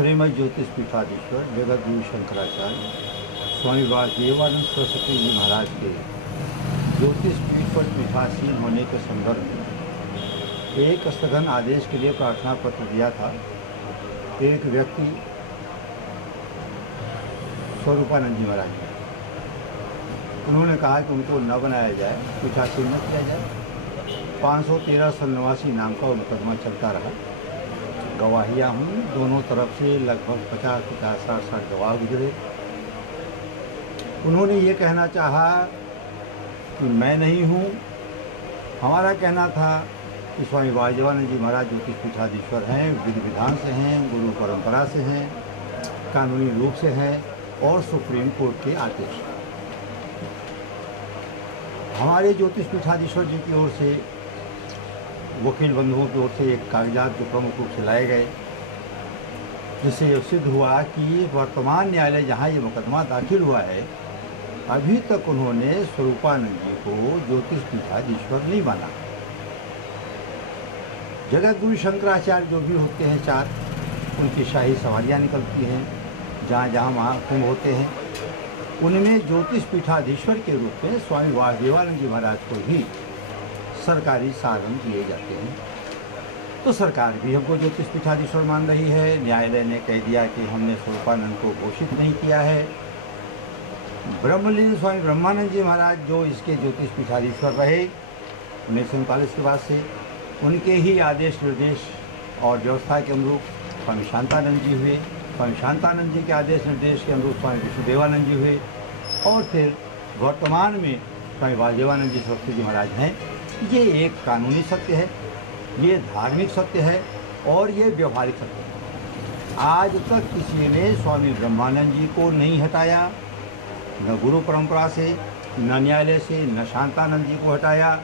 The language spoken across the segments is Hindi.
श्रीमद ज्योतिष पीठाधीश्वर जगत गुरु शंकराचार्य स्वामी वासुदेवानंद सरस्वती जी महाराज के ज्योतिष पीठ पर पीठासीन होने के संदर्भ में एक सघन आदेश के लिए प्रार्थना पत्र दिया था। एक व्यक्ति स्वरूपानंद जी महाराज ने उन्होंने कहा कि उनको न बनाया जाए, पीठासीन न किया जाए। 513 सन्नवासी नाम का मुकदमा चलता रहा। गवाहियाँ हुई, दोनों तरफ से लगभग 50, 60 गवाह गुजरे। उन्होंने ये कहना चाहा कि मैं नहीं हूँ। हमारा कहना था कि स्वामी वासुदेवानंद जी महाराज ज्योतिष पीठाधीश्वर हैं, विधि विधान से हैं, गुरु परंपरा से हैं, कानूनी रूप से हैं और सुप्रीम कोर्ट के आदेश। हमारे ज्योतिष पीठाधीश्वर जी की ओर से, वकील बंधुओं की ओर से एक कागजात जो प्रमुख रूप से लाए गए, जिससे यह सिद्ध हुआ कि वर्तमान न्यायालय जहाँ ये मुकदमा दाखिल हुआ है, अभी तक उन्होंने स्वरूपानंद जी को ज्योतिष पीठाधीश्वर नहीं माना। जगत गुरु शंकराचार्य जो भी होते हैं 4, उनकी शाही सवारियाँ निकलती हैं, जहाँ जहाँ महाकुंभ होते हैं, उनमें ज्योतिष पीठाधीश्वर के रूप में स्वामी वासुदेवानंद जी महाराज को ही सरकारी साधन दिए जाते हैं। तो सरकार भी हमको ज्योतिष पीठाधीश्वर मान रही है। न्यायालय ने कह दिया कि हमने स्वरूपानंद को घोषित नहीं किया है। ब्रह्मलीन स्वामी ब्रह्मानंद जी महाराज जो इसके ज्योतिष पीठाधीश्वर रहे 1939 के बाद से, उनके ही आदेश निर्देश और व्यवस्था के अनुरूप स्वामी शांतानंद जी हुए। स्वामी शांतानंद जी के आदेश निर्देश के अनुरूप स्वामी विष्णुदेवानंद जी हुए और फिर वर्तमान में स्वामी वासुदेवानंद जी सरस्वती जी महाराज हैं। ये एक कानूनी सत्य है, ये धार्मिक सत्य है और ये व्यवहारिक सत्य है। आज तक किसी ने स्वामी ब्रह्मानंद जी को नहीं हटाया, न गुरु परंपरा से, न न्यायालय से, न शांतानंद जी को हटाया,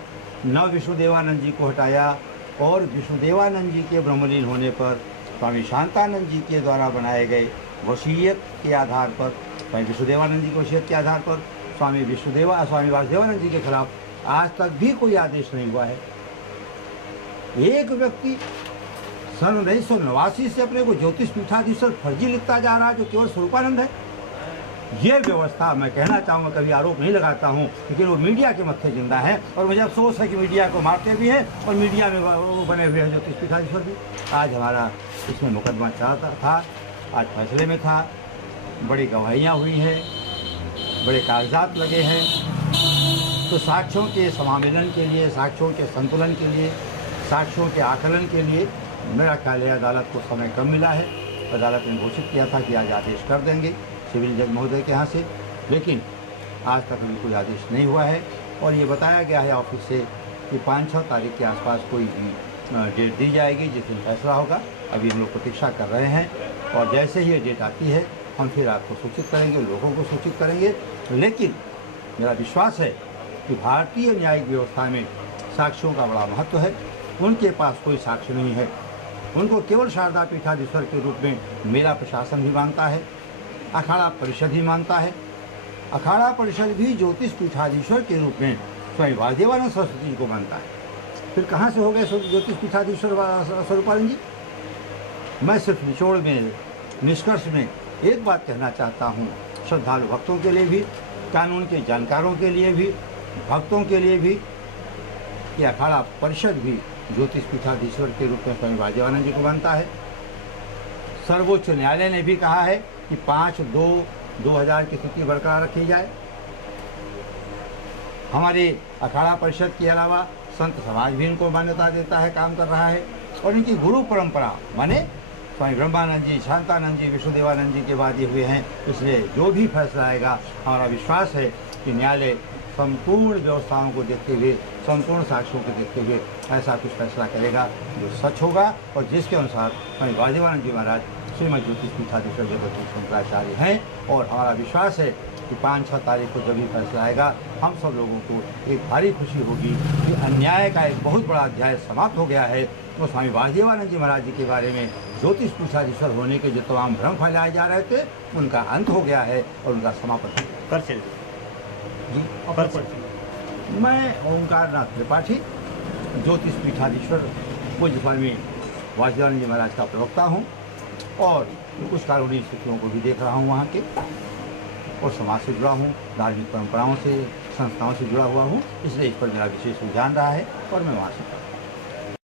न विष्णुदेवानंद जी को हटाया। और विष्णुदेवानंद जी के ब्रह्मलीन होने पर स्वामी शांतानंद जी के द्वारा बनाए गए वसीयत के आधार पर, स्वामी विष्णुदेवानंद जी के वसीयत के आधार पर स्वामी वासुदेवानंद जी के खिलाफ आज तक भी कोई आदेश नहीं हुआ है। एक व्यक्ति सन 1989 से अपने को ज्योतिष पीठाधीश्वर फर्जी लिखता जा रहा है, जो केवल स्वरूपानंद है। ये व्यवस्था, मैं कहना चाहूँगा, कभी आरोप नहीं लगाता हूँ, लेकिन वो मीडिया के मत्थे जिंदा है और मुझे अफसोस है कि मीडिया को मारते भी हैं और मीडिया में वो बने हुए हैं ज्योतिष पीठाधीश्वर भी। आज हमारा इसमें मुकदमा चलता था, आज फैसले में था, बड़ी गवाहियाँ हुई हैं, बड़े कागजात लगे हैं। तो साक्ष्यों के समामेलन के लिए, साक्ष्यों के संतुलन के लिए, साक्ष्यों के आकलन के लिए मेरा ख्याल है अदालत को समय कम मिला है। अदालत ने घोषित किया था कि आज आदेश कर देंगे सिविल जज महोदय के यहाँ से, लेकिन आज तक अभी कोई आदेश नहीं हुआ है। और ये बताया गया है ऑफिस से कि 5-6 तारीख के आसपास कोई भी डेट दी जाएगी जिस दिन फैसला होगा। अभी हम लोग प्रतीक्षा कर रहे हैं और जैसे ही ये डेट आती है हम फिर आपको सूचित करेंगे, लोगों को सूचित करेंगे। लेकिन मेरा विश्वास है कि भारतीय न्यायिक व्यवस्था में साक्ष्यों का बड़ा महत्व है। उनके पास कोई साक्ष्य नहीं है, उनको केवल शारदा पीठाधीश्वर के रूप में मेरा प्रशासन भी मानता है, अखाड़ा परिषद ही मानता है। अखाड़ा परिषद भी ज्योतिष पीठाधीश्वर के रूप में स्वामी वासुदेवानंद सरस्वती जी को मानता है। फिर कहाँ से हो गए ज्योतिष पीठाधीश्वर स्वरूपानंद जी? मैं सिर्फ निचोड़ में, निष्कर्ष में एक बात कहना चाहता हूँ, श्रद्धालु भक्तों के लिए भी, कानून के जानकारों के लिए भी, भक्तों के लिए भी, कि अखाड़ा परिषद भी ज्योतिष पीठाधीश्वर के रूप में स्वामी वासुदेवानंद जी को मानता है। सर्वोच्च न्यायालय ने भी कहा है कि 5/2/2000 की स्थिति बरकरार रखी जाए। हमारे अखाड़ा परिषद के अलावा संत समाज भी इनको मान्यता देता है, काम कर रहा है। और इनकी गुरु परंपरा माने स्वामी ब्रह्मानंद जी, शांतानंद जी, विष्णुदेवानंद जी के बाद ये हुए हैं। इसलिए जो भी फैसला आएगा, हमारा विश्वास है कि न्यायालय संपूर्ण व्यवस्थाओं को देखते हुए, संपूर्ण साक्ष्यों को देखते हुए ऐसा कुछ फैसला करेगा जो सच होगा और जिसके अनुसार स्वामी वासुदेवानंद जी महाराज श्रीमद ज्योतिष पीठाधीश्वर जगत गुरु शंकराचार्य हैं। और हमारा विश्वास है कि 5-6 तारीख को जब भी फैसला आएगा, हम सब लोगों को एक भारी खुशी होगी कि अन्याय का एक बहुत बड़ा अध्याय समाप्त हो गया है। तो स्वामी वासुदेवानंद जी महाराज जी के बारे में ज्योतिष पीठाधीश्वर होने के जो तमाम भ्रम फैलाए जा रहे थे, उनका अंत हो गया है और उनका समापन कर चलिए जी। मैं ओंकारनाथ त्रिपाठी, ज्योतिष पीठाधीश्वर पूज्य स्वामी वासुदेवानंद जी महाराज का प्रवक्ता हूँ। और कुछ कानूनी स्थितियों को भी देख रहा हूँ वहाँ के, और समाज से जुड़ा हूँ, धार्मिक परंपराओं से, संस्थाओं से जुड़ा हुआ हूँ, इसलिए इस पर मेरा विशेष रुझान रहा है और मैं वहाँ से